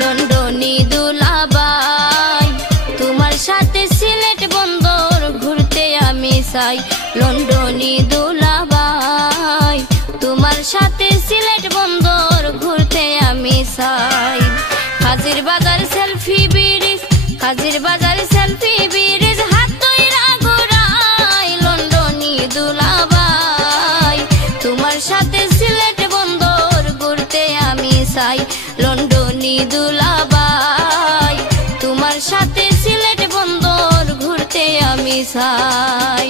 লন্ডনী দুলাভাই তোমার সাথে সিলেট বন্দর ঘুরতে আমি চাই। লন্ডনী দুলাভাই তোমার সাথে সিলেট বন্দর ঘুরতে আমি চাই। হাজির বাজার সেলফি ব্রিজ, হাজির বাজার সেলফি ব্রিজ হাত ধইরা ঘুরাই। লন্ডনী দুলাভাই তোমার সাথে সিলেট বন্দর ঘুরতে আমি চাই। লন্ডনী দুলাভাই তোমার সাথে সিলেট বন্দর ঘুরতে আমি চাই।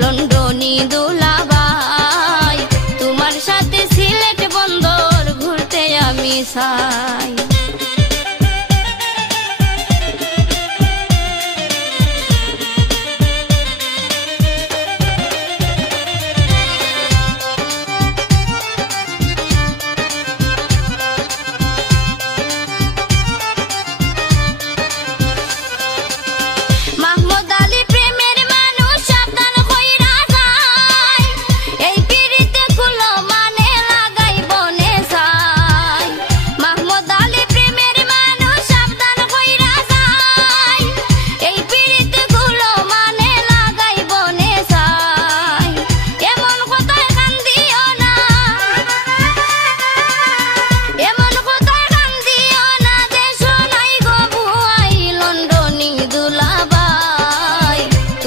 লন্ডনী দুলাভাই তোমার সাথে সিলেট বন্দর ঘুরতে আমি চাই। লন্ডনী দুলাভাই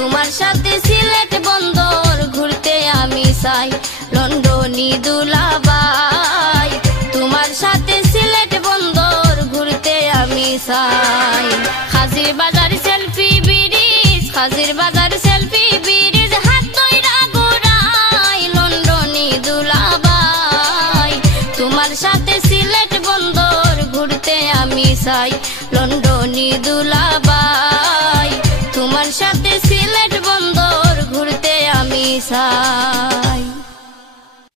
তোমার সাথে সিলেট বন্দর ঘুরতে আমি চাই। লন্ডনী দুলাভাই তোমার সাথে সিলেট বন্দর ঘুরতে আমি চাই। হাজির বাজার সেলফি ব্রিজ, হাজির বাজার সেলফি ব্রিজ হাত ধইরা ঘুরাই। লন্ডনী দুলাভাই তোমার সাথে সিলেট বন্দর ঘুরতে আমি চাই। লন্ডনী দুলাভাই তোমার সাথে সিলেট বন্দর ঘুরতে আমি চাই।